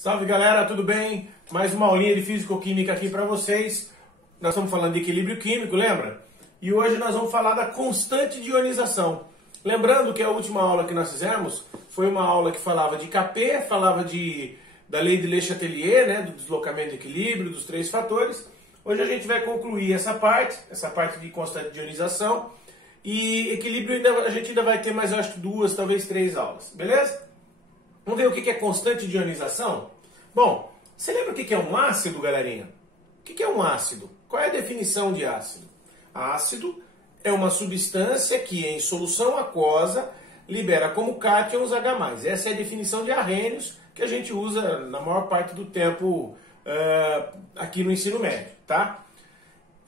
Salve galera, tudo bem? Mais uma aulinha de Físico-Química aqui para vocês. Nós estamos falando de equilíbrio químico, lembra? E hoje nós vamos falar da constante de ionização. Lembrando que a última aula que nós fizemos foi uma aula que falava de Capet, falava da lei de Le Chatelier, né, do deslocamento de equilíbrio, dos três fatores. Hoje a gente vai concluir essa parte de constante de ionização. E equilíbrio a gente ainda vai ter mais, eu acho, 2, talvez 3 aulas, beleza? Vamos ver o que é constante de ionização? Bom, você lembra o que é um ácido, galerinha? O que é um ácido? Qual é a definição de ácido? Ácido é uma substância que, em solução aquosa, libera como cátions H+. Essa é a definição de Arrhenius que a gente usa na maior parte do tempo aqui no ensino médio, tá?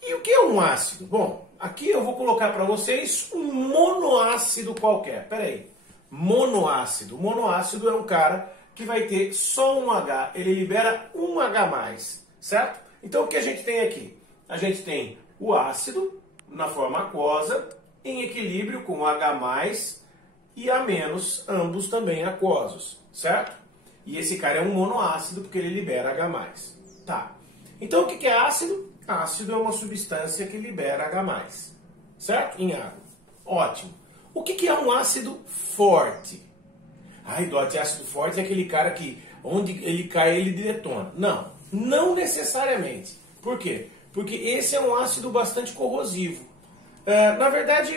E o que é um ácido? Bom, aqui eu vou colocar para vocês um monoácido qualquer. Pera aí. Monoácido. Monoácido é um cara que vai ter só um H. Ele libera um H+, certo? Então o que a gente tem aqui? A gente tem o ácido na forma aquosa, em equilíbrio com H+, e A-, ambos também aquosos, certo? E esse cara é um monoácido porque ele libera H+. Tá. Então o que é ácido? Ácido é uma substância que libera H+, certo? Em água. Ótimo. O que é um ácido forte? Ai, Dote, ácido forte é aquele cara que onde ele cai ele detona. Não, não necessariamente. Por quê? Porque esse é um ácido bastante corrosivo. Na verdade,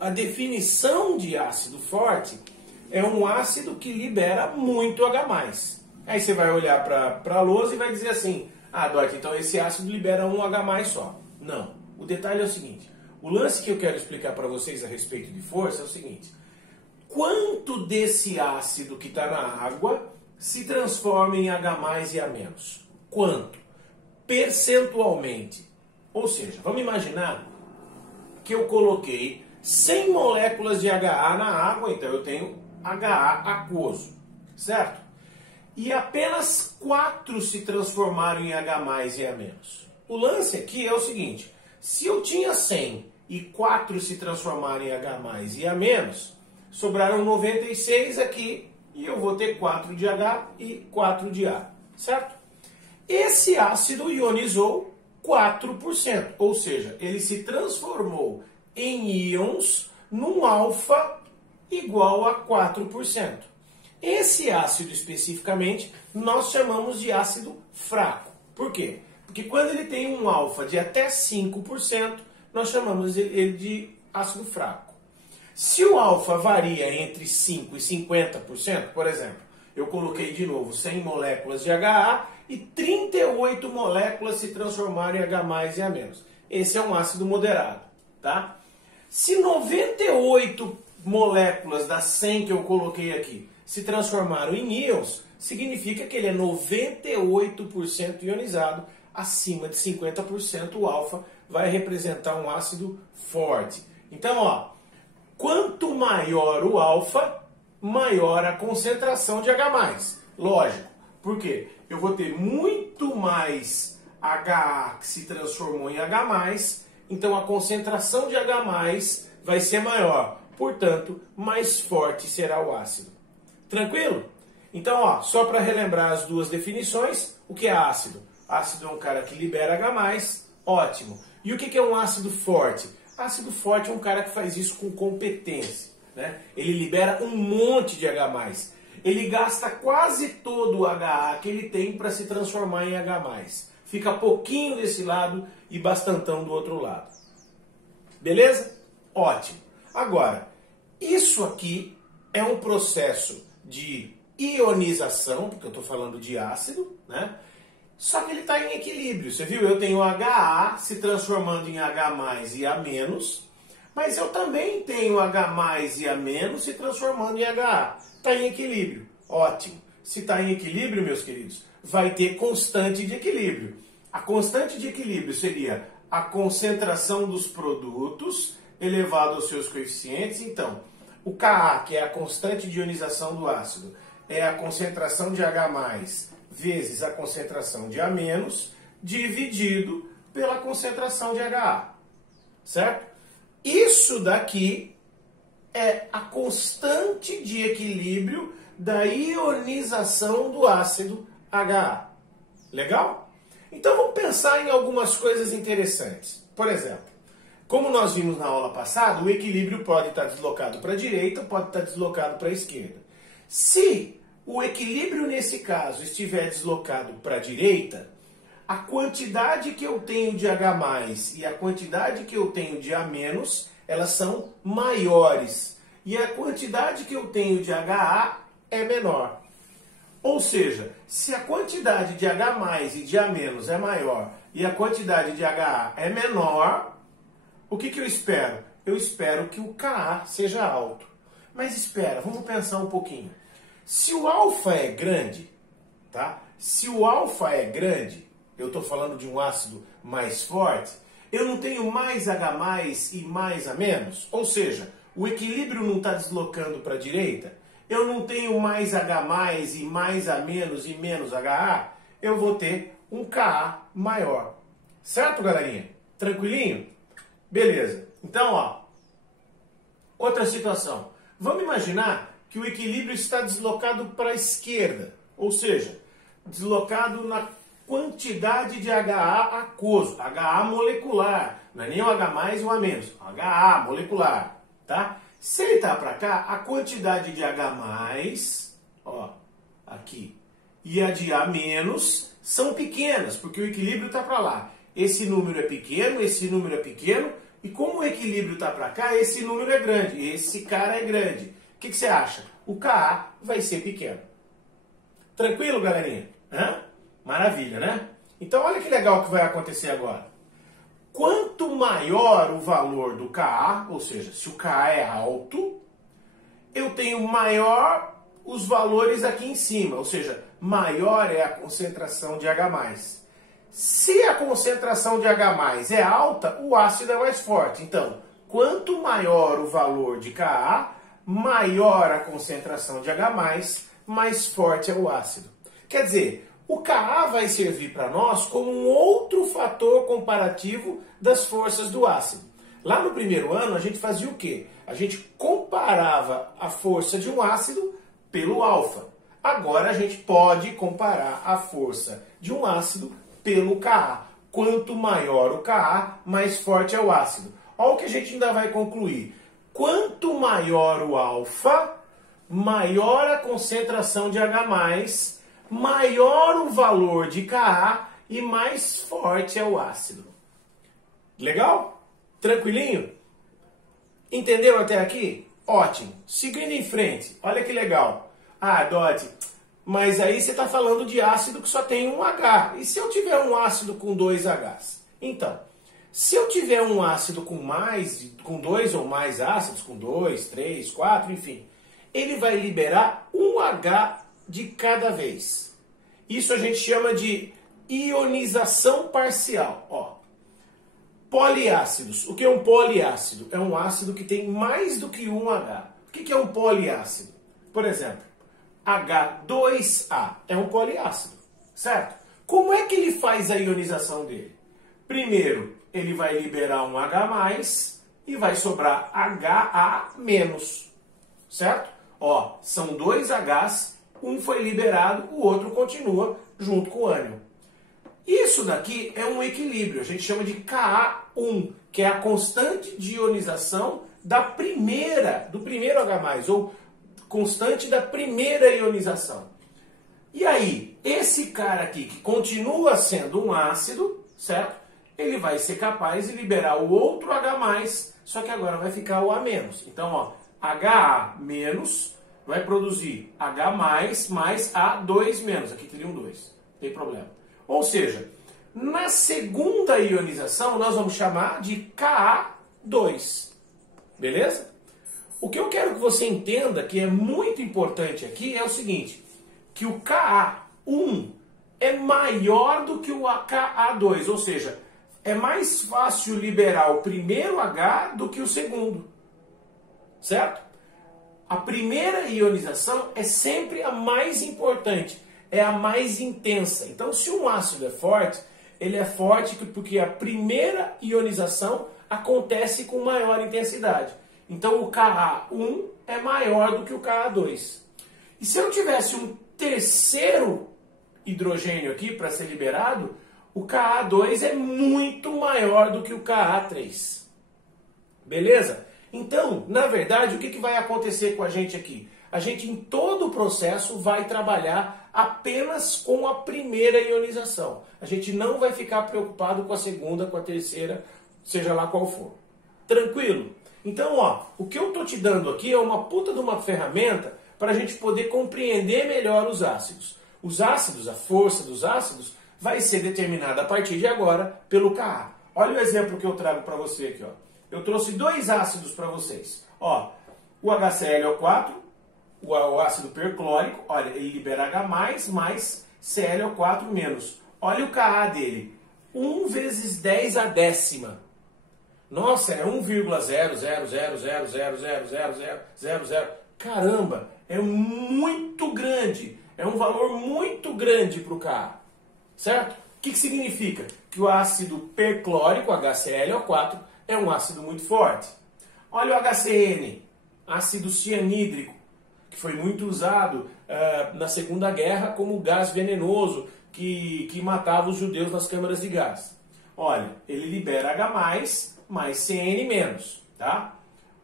a definição de ácido forte é um ácido que libera muito H+. Aí você vai olhar para a lousa e vai dizer assim, ah, Dote, então esse ácido libera um H+ só. Não, o detalhe é o seguinte. O lance que eu quero explicar para vocês a respeito de força é o seguinte. Quanto desse ácido que está na água se transforma em H+ e A-? Quanto? Percentualmente. Ou seja, vamos imaginar que eu coloquei 100 moléculas de HA na água, então eu tenho HA aquoso, certo? E apenas 4 se transformaram em H+ e A-. O lance aqui é o seguinte, se eu tinha 100 e 4 se transformaram em H+ e A-, sobraram 96 aqui e eu vou ter 4 de H e 4 de A, certo? Esse ácido ionizou 4%, ou seja, ele se transformou em íons num alfa igual a 4%. Esse ácido especificamente nós chamamos de ácido fraco. Por quê? Porque quando ele tem um alfa de até 5%, nós chamamos ele de ácido fraco. Se o alfa varia entre 5% e 50%, por exemplo, eu coloquei de novo 100 moléculas de HA e 38 moléculas se transformaram em H+ e A-. Esse é um ácido moderado, tá? Se 98 moléculas das 100 que eu coloquei aqui se transformaram em íons, significa que ele é 98% ionizado, acima de 50% o alfa vai representar um ácido forte. Então, ó, quanto maior o alfa, maior a concentração de H+. Lógico. Por quê? Eu vou ter muito mais HA que se transformou em H+, então a concentração de H+ vai ser maior. Portanto, mais forte será o ácido. Tranquilo? Então, ó, só para relembrar as duas definições, o que é ácido? Ácido é um cara que libera H+, ótimo. E o que é um ácido forte? Ácido forte é um cara que faz isso com competência, né? Ele libera um monte de H+. Ele gasta quase todo o HA que ele tem para se transformar em H+. Fica pouquinho desse lado e bastantão do outro lado. Beleza? Ótimo. Agora, isso aqui é um processo de ionização, porque eu estou falando de ácido, né? Só que ele está em equilíbrio. Você viu? Eu tenho HA se transformando em H+ e A-, mas eu também tenho H+ e A- se transformando em HA. Está em equilíbrio. Ótimo. Se está em equilíbrio, meus queridos, vai ter constante de equilíbrio. A constante de equilíbrio seria a concentração dos produtos elevado aos seus coeficientes. Então, o Ka, que é a constante de ionização do ácido, é a concentração de H+ vezes a concentração de A-, dividido pela concentração de HA. Certo? Isso daqui é a constante de equilíbrio da ionização do ácido HA. Legal? Então vamos pensar em algumas coisas interessantes. Por exemplo, como nós vimos na aula passada, o equilíbrio pode estar deslocado para a direita, pode estar deslocado para a esquerda. Se o equilíbrio nesse caso estiver deslocado para a direita, a quantidade que eu tenho de H+, e a quantidade que eu tenho de A-, elas são maiores. E a quantidade que eu tenho de HA é menor. Ou seja, se a quantidade de H+ e de A- é maior e a quantidade de HA é menor, o que eu espero? Eu espero que o Ka seja alto. Mas espera, vamos pensar um pouquinho. Se o alfa é grande, tá? Se o alfa é grande, eu estou falando de um ácido mais forte, eu não tenho mais H+ e mais A-? Ou seja, o equilíbrio não está deslocando para a direita? Eu não tenho mais H+ e mais A- e menos HA? Eu vou ter um Ka maior. Certo, galerinha? Tranquilinho? Beleza. Então, ó, outra situação. Vamos imaginar que o equilíbrio está deslocado para a esquerda, ou seja, deslocado na quantidade de HA aquoso, HA molecular, não é nem o H+ ou A-, HA molecular, tá? Se ele está para cá, a quantidade de H+, ó, aqui, e a de A- são pequenas, porque o equilíbrio está para lá. Esse número é pequeno, esse número é pequeno, e como o equilíbrio está para cá, esse número é grande, esse cara é grande. O que você acha? O Ka vai ser pequeno. Tranquilo, galerinha? Hã? Maravilha, né? Então olha que legal que vai acontecer agora. Quanto maior o valor do Ka, ou seja, se o Ka é alto, eu tenho maior os valores aqui em cima, ou seja, maior é a concentração de H+. Se a concentração de H+ é alta, o ácido é mais forte. Então, quanto maior o valor de Ka, maior a concentração de H+, mais forte é o ácido. Quer dizer, o Ka vai servir para nós como um outro fator comparativo das forças do ácido. Lá no primeiro ano, a gente fazia o quê? A gente comparava a força de um ácido pelo alfa. Agora a gente pode comparar a força de um ácido pelo Ka. Quanto maior o Ka, mais forte é o ácido. Olha o que a gente ainda vai concluir. Quanto maior o alfa, maior a concentração de H+, maior o valor de Ka e mais forte é o ácido. Legal? Tranquilinho? Entendeu até aqui? Ótimo. Seguindo em frente, olha que legal. Ah, Doti, mas aí você está falando de ácido que só tem um H. E se eu tiver um ácido com 2 Hs? Então, se eu tiver um ácido com 2 ou mais ácidos, com 2, 3, 4, enfim, ele vai liberar um H de cada vez. Isso a gente chama de ionização parcial. Ó, poliácidos. O que é um poliácido? É um ácido que tem mais do que um H. O que é um poliácido? Por exemplo, H2A é um poliácido, certo? Como é que ele faz a ionização dele? Primeiro, ele vai liberar um H+, e vai sobrar HA-, certo? Ó, são 2 Hs, um foi liberado, o outro continua junto com o ânion. Isso daqui é um equilíbrio, a gente chama de Ka1, que é a constante de ionização do primeiro H+, ou constante da primeira ionização. E aí, esse cara aqui, que continua sendo um ácido, certo? Ele vai ser capaz de liberar o outro H+, só que agora vai ficar o A-. Então, ó, HA- vai produzir H+, mais A2-. Aqui teria um 2, não tem problema. Ou seja, na segunda ionização, nós vamos chamar de Ka2. Beleza? O que eu quero que você entenda, que é muito importante aqui, é o seguinte, que o Ka1 é maior do que o Ka2, ou seja, é mais fácil liberar o primeiro H do que o segundo, certo? A primeira ionização é sempre a mais importante, é a mais intensa. Então, se um ácido é forte, ele é forte porque a primeira ionização acontece com maior intensidade. Então, o Ka1 é maior do que o Ka2. E se eu tivesse um terceiro hidrogênio aqui para ser liberado, o Ka2 é muito maior do que o Ka3. Beleza? Então, na verdade, o que vai acontecer com a gente aqui? A gente, em todo o processo, vai trabalhar apenas com a primeira ionização. A gente não vai ficar preocupado com a segunda, com a terceira, seja lá qual for. Tranquilo? Então, ó, o que eu estou te dando aqui é uma puta de uma ferramenta para a gente poder compreender melhor os ácidos. Os ácidos, a força dos ácidos, vai ser determinada a partir de agora pelo Ka. Olha o exemplo que eu trago para você aqui, ó. Eu trouxe dois ácidos para vocês. Ó, o HClO4, o ácido perclórico, olha, ele libera H+, mais ClO4-. Olha o Ka dele, 1 vezes 10 a décima. Nossa, é 1,00000000000. Caramba, é muito grande. É um valor muito grande para o Ka. Certo? O que significa? Que o ácido perclórico, HClO4, é um ácido muito forte. Olha o HCN, ácido cianídrico, que foi muito usado na Segunda Guerra como gás venenoso que matava os judeus nas câmaras de gás. Olha, ele libera H+, mais CN-, tá?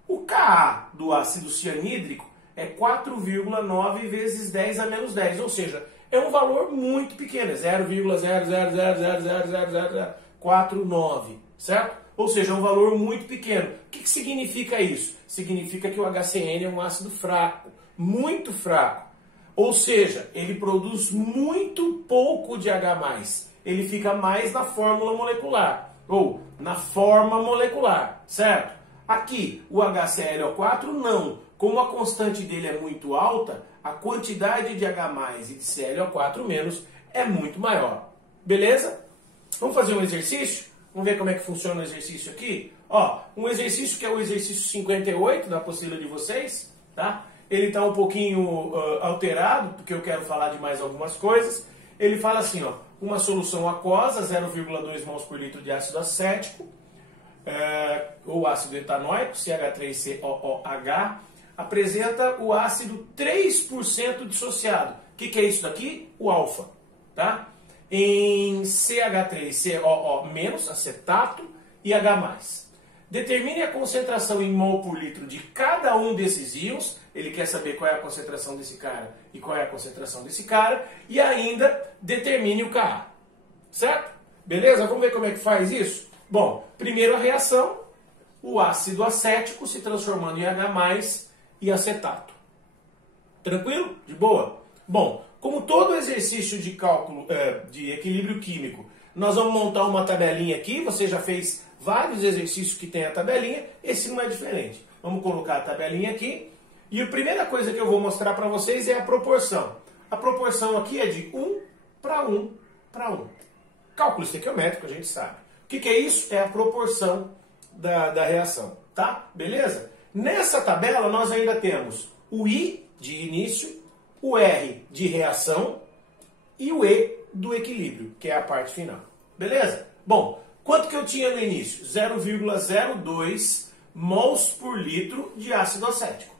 O Ka do ácido cianídrico é 4,9 vezes 10 a menos 10, ou seja, é um valor muito pequeno, é 0,000000049, certo? Ou seja, é um valor muito pequeno. O que significa isso? Significa que o HCN é um ácido fraco, muito fraco. Ou seja, ele produz muito pouco de H+. Ele fica mais na fórmula molecular, ou na forma molecular, certo? Aqui, o HClO4 não. Como a constante dele é muito alta, a quantidade de H+, e de ClO4- é muito maior. Beleza? Vamos fazer um exercício? Vamos ver como é que funciona o exercício aqui? Ó, um exercício que é o exercício 58 da apostila de vocês, tá? Ele está um pouquinho alterado, porque eu quero falar de mais algumas coisas. Ele fala assim, ó, uma solução aquosa, 0,2 mols por litro de ácido acético, ou ácido etanóico, CH3COOH, apresenta o ácido 3% dissociado. O que é isso daqui? O alfa, tá? Em CH3COO-, acetato e H+. Determine a concentração em mol por litro de cada um desses íons. Ele quer saber qual é a concentração desse cara e qual é a concentração desse cara. E ainda determine o Ka. Certo? Beleza? Vamos ver como é que faz isso? Bom, primeiro a reação. O ácido acético se transformando em H+, e acetato. Tranquilo? De boa? Bom, como todo exercício de cálculo de equilíbrio químico, nós vamos montar uma tabelinha aqui. Você já fez vários exercícios que tem a tabelinha, esse não é diferente. Vamos colocar a tabelinha aqui. E a primeira coisa que eu vou mostrar para vocês é a proporção. A proporção aqui é de 1 para 1 para 1. Cálculo estequiométrico, a gente sabe. O que é isso? É a proporção da reação. Tá? Beleza? Nessa tabela nós ainda temos o I de início, o R de reação e o E do equilíbrio, que é a parte final. Beleza? Bom, quanto que eu tinha no início? 0,02 mols por litro de ácido acético.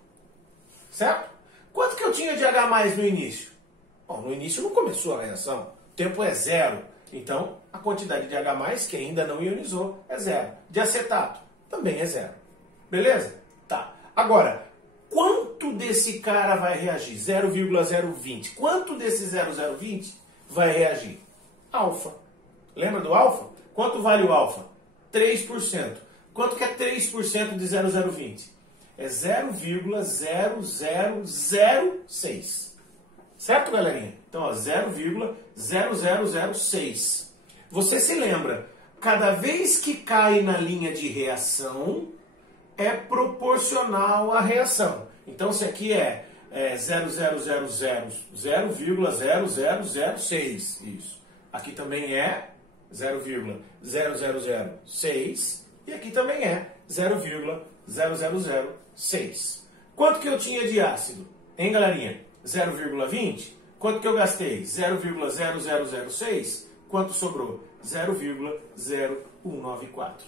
Certo? Quanto que eu tinha de H+ no início? Bom, no início não começou a reação. O tempo é 0. Então, a quantidade de H+, que ainda não ionizou, é 0. De acetato, também é 0. Beleza? Tá. Agora, quanto desse cara vai reagir? 0,020. Quanto desse 0,020 vai reagir? Alfa. Lembra do alfa? Quanto vale o alfa? 3%. Quanto que é 3% de 0,020? É 0,0006. Certo, galerinha? Então, 0,0006. Você se lembra, cada vez que cai na linha de reação, é proporcional à reação. Então, se aqui é 0,0006, isso. Aqui também é 0,0006 e aqui também é 0,0006. Quanto que eu tinha de ácido? Hein, galerinha? 0,20. Quanto que eu gastei? 0,0006. Quanto sobrou? 0,0194.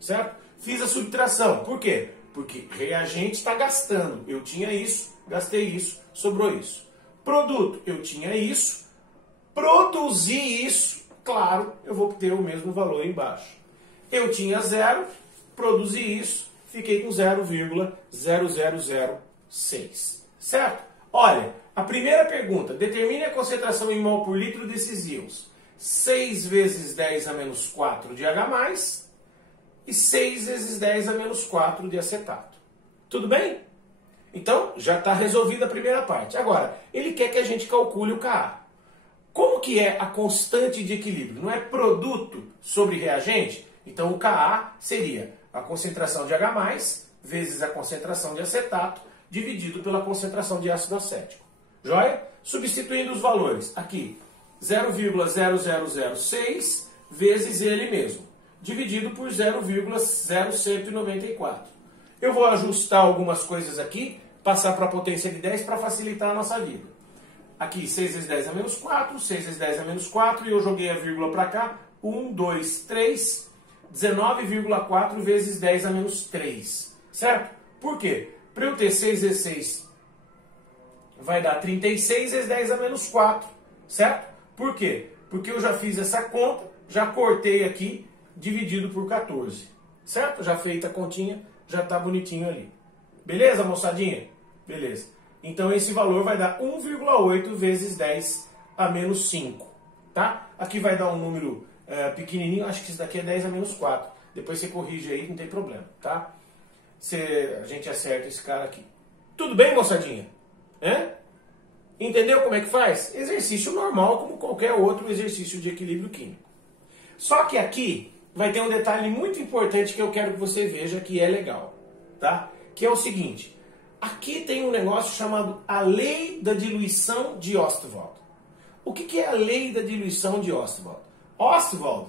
Certo? Fiz a subtração. Por quê? Porque reagente está gastando. Eu tinha isso, gastei isso, sobrou isso. Produto, eu tinha isso, produzi isso, claro, eu vou ter o mesmo valor embaixo. Eu tinha 0, produzi isso, fiquei com 0,0006. Certo? Olha, a primeira pergunta, determine a concentração em mol por litro desses íons. 6 vezes 10 a menos 4 de H+, e 6 vezes 10 a menos 4 de acetato. Tudo bem? Então, já está resolvida a primeira parte. Agora, ele quer que a gente calcule o Ka. Como que é a constante de equilíbrio? Não é produto sobre reagente? Então, o Ka seria a concentração de H+, vezes a concentração de acetato, dividido pela concentração de ácido acético. Joia? Substituindo os valores. Aqui, 0,0006 vezes ele mesmo, dividido por 0,0194. Eu vou ajustar algumas coisas aqui, passar para a potência de 10 para facilitar a nossa vida. Aqui, 6 vezes 10 a menos 4, 6 vezes 10 a menos 4, e eu joguei a vírgula para cá. 1, 2, 3, 19,4 vezes 10 a menos 3. Certo? Por quê? Para eu ter 6 vezes 6, vai dar 36 vezes 10 a menos 4. Certo? Por quê? Porque eu já fiz essa conta, já cortei aqui, dividido por 14. Certo? Já feita a continha, já está bonitinho ali. Beleza, moçadinha? Beleza. Então esse valor vai dar 1,8 vezes 10 a menos 5. Tá? Aqui vai dar um número pequenininho, acho que isso daqui é 10 a menos 4. Depois você corrige aí, não tem problema. Tá? A gente acerta esse cara aqui. Tudo bem, moçadinha? Entendeu como é que faz? Exercício normal, como qualquer outro exercício de equilíbrio químico. Só que aqui vai ter um detalhe muito importante que eu quero que você veja que é legal. Tá? Que é o seguinte. Aqui tem um negócio chamado a lei da diluição de Ostwald. O que é a lei da diluição de Ostwald? Ostwald,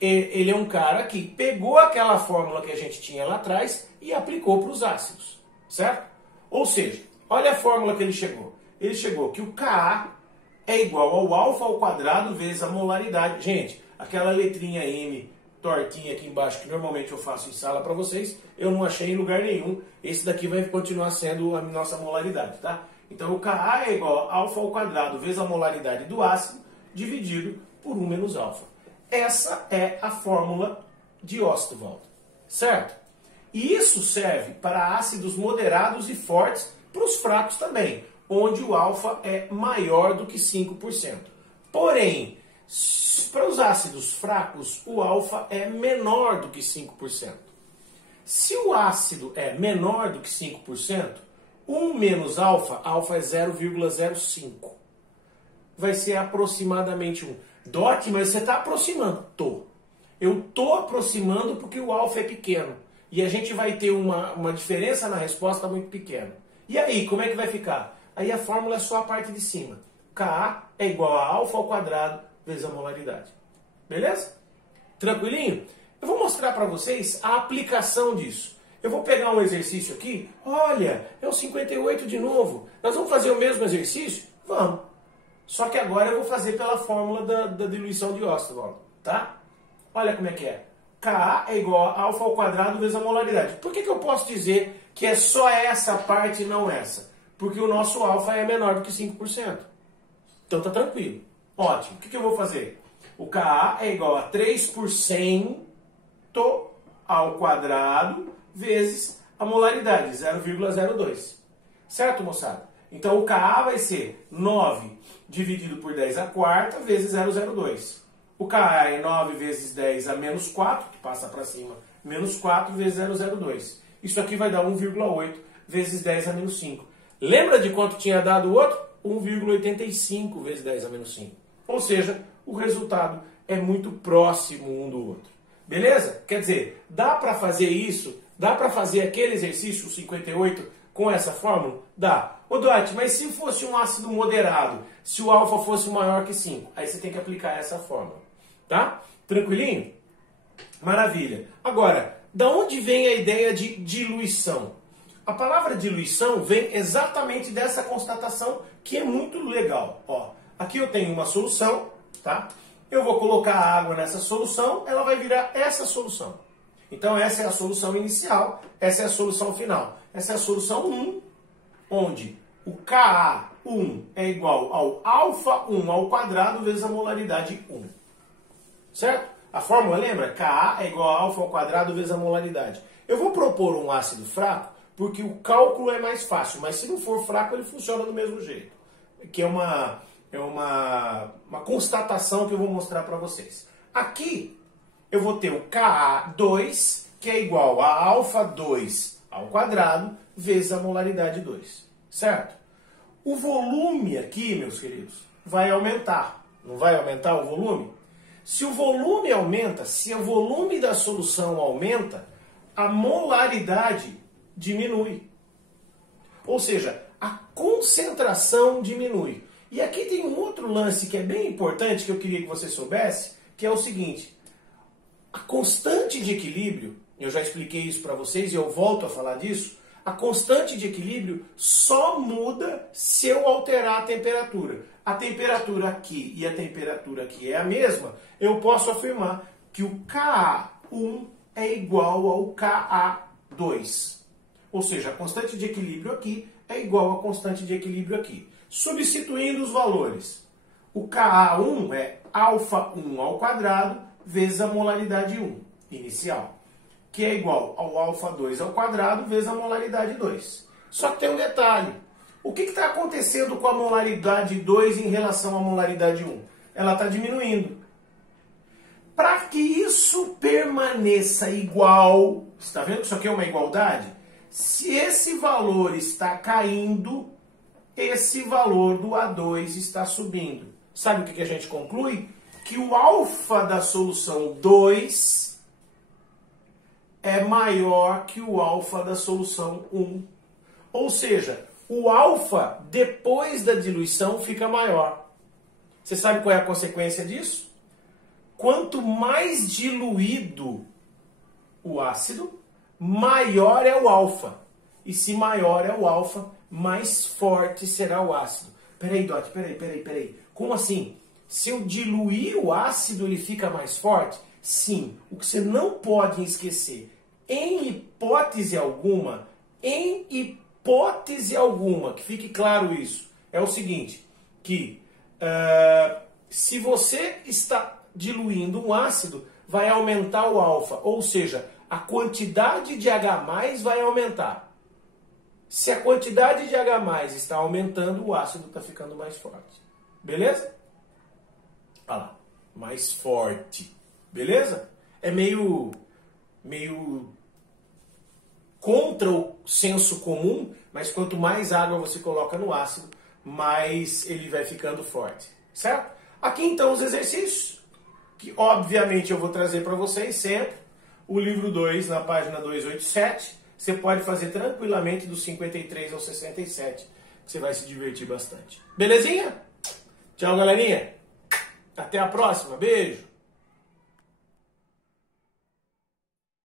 ele é um cara que pegou aquela fórmula que a gente tinha lá atrás e aplicou para os ácidos. Certo? Ou seja, olha a fórmula que ele chegou. Ele chegou que o Ka é igual ao alfa ao quadrado vezes a molaridade. Gente, aquela letrinha M tortinha aqui embaixo que normalmente eu faço em sala para vocês, eu não achei em lugar nenhum. Esse daqui vai continuar sendo a nossa molaridade, tá? Então o Ka é igual a alfa ao quadrado vezes a molaridade do ácido dividido por 1 menos alfa. Essa é a fórmula de Ostwald, certo? E isso serve para ácidos moderados e fortes, para os fracos também, onde o alfa é maior do que 5%. Porém, para os ácidos fracos, o alfa é menor do que 5%. Se o ácido é menor do que 5%, 1 menos alfa, alfa é 0,05. Vai ser aproximadamente 1. Dote, mas você está aproximando. Tô. Eu estou aproximando porque o alfa é pequeno. E a gente vai ter uma diferença na resposta muito pequena. E aí, como é que vai ficar? Aí a fórmula é só a parte de cima. Ka é igual a alfa ao quadrado vezes a molaridade. Beleza? Tranquilinho? Eu vou mostrar para vocês a aplicação disso. Eu vou pegar um exercício aqui. Olha, é o 58 de novo. Nós vamos fazer o mesmo exercício? Vamos. Só que agora eu vou fazer pela fórmula da diluição de Ostwald. Tá? Olha como é que é. Ka é igual a alfa ao quadrado vezes a molaridade. Por que eu posso dizer que é só essa parte e não essa? Porque o nosso alfa é menor do que 5%. Então tá tranquilo. Ótimo. O que eu vou fazer? O Ka é igual a 3% ao quadrado vezes a molaridade, 0,02. Certo, moçada? Então o Ka vai ser 9 dividido por 10 a quarta vezes 0,02. O Ka é 9 vezes 10 a menos 4, que passa para cima, menos 4 vezes 0,02. Isso aqui vai dar 1,8 vezes 10 a menos 5. Lembra de quanto tinha dado o outro? 1,85 vezes 10 a menos 5. Ou seja, o resultado é muito próximo um do outro. Beleza? Quer dizer, dá para fazer isso? Dá para fazer aquele exercício, o 58, com essa fórmula? Dá. Ô Duarte, mas se fosse um ácido moderado, se o alfa fosse maior que 5, aí você tem que aplicar essa fórmula. Tá? Tranquilinho? Maravilha. Agora, da onde vem a ideia de diluição? A palavra diluição vem exatamente dessa constatação que é muito legal. Ó, aqui eu tenho uma solução, tá? Eu vou colocar a água nessa solução, ela vai virar essa solução. Então essa é a solução inicial, essa é a solução final. Essa é a solução 1, onde o Ka1 é igual ao alfa 1 ao quadrado vezes a molaridade 1. Certo? A fórmula, lembra? Ka é igual a alfa ao quadrado vezes a molaridade. Eu vou propor um ácido fraco porque o cálculo é mais fácil, mas se não for fraco ele funciona do mesmo jeito. Que é uma constatação que eu vou mostrar para vocês. Aqui eu vou ter o Ka2, que é igual a alfa 2 ao quadrado vezes a molaridade 2. Certo? O volume aqui, meus queridos, vai aumentar. Não vai aumentar o volume? Se o volume aumenta, se o volume da solução aumenta, a molaridade diminui. Ou seja, a concentração diminui. E aqui tem um outro lance que é bem importante que eu queria que você soubesse, que é o seguinte. A constante de equilíbrio, eu já expliquei isso para vocês e eu volto a falar disso, a constante de equilíbrio só muda se eu alterar a temperatura. A temperatura aqui e a temperatura aqui é a mesma, eu posso afirmar que o Ka1 é igual ao Ka2. Ou seja, a constante de equilíbrio aqui é igual à constante de equilíbrio aqui. Substituindo os valores, o Ka1 é alfa 1 ao quadrado vezes a molaridade 1 inicial, que é igual ao alfa 2 ao quadrado vezes a molaridade 2. Só que tem um detalhe. O que está acontecendo com a molaridade 2 em relação à molaridade 1? Ela está diminuindo. Para que isso permaneça igual, está vendo que isso aqui é uma igualdade? Se esse valor está caindo, esse valor do A2 está subindo. Sabe o que a gente conclui? Que o alfa da solução 2 é maior que o alfa da solução 1. Ou seja, o alfa depois da diluição fica maior. Você sabe qual é a consequência disso? Quanto mais diluído o ácido, maior é o alfa. E se maior é o alfa, mais forte será o ácido. Peraí, Dot, peraí. Como assim? Se eu diluir o ácido, ele fica mais forte? Sim. O que você não pode esquecer, em hipótese alguma, que fique claro isso, é o seguinte, que se você está diluindo um ácido, vai aumentar o alfa, ou seja, a quantidade de H+ vai aumentar. Se a quantidade de H+ está aumentando, o ácido está ficando mais forte. Beleza? Olha lá, mais forte. Beleza? É meio contra o senso comum, mas quanto mais água você coloca no ácido, mais ele vai ficando forte. Certo? Aqui então os exercícios, que obviamente eu vou trazer para vocês sempre. O livro 2, na página 287, você pode fazer tranquilamente do 53 ao 67, que você vai se divertir bastante. Belezinha? Tchau, galerinha. Até a próxima. Beijo.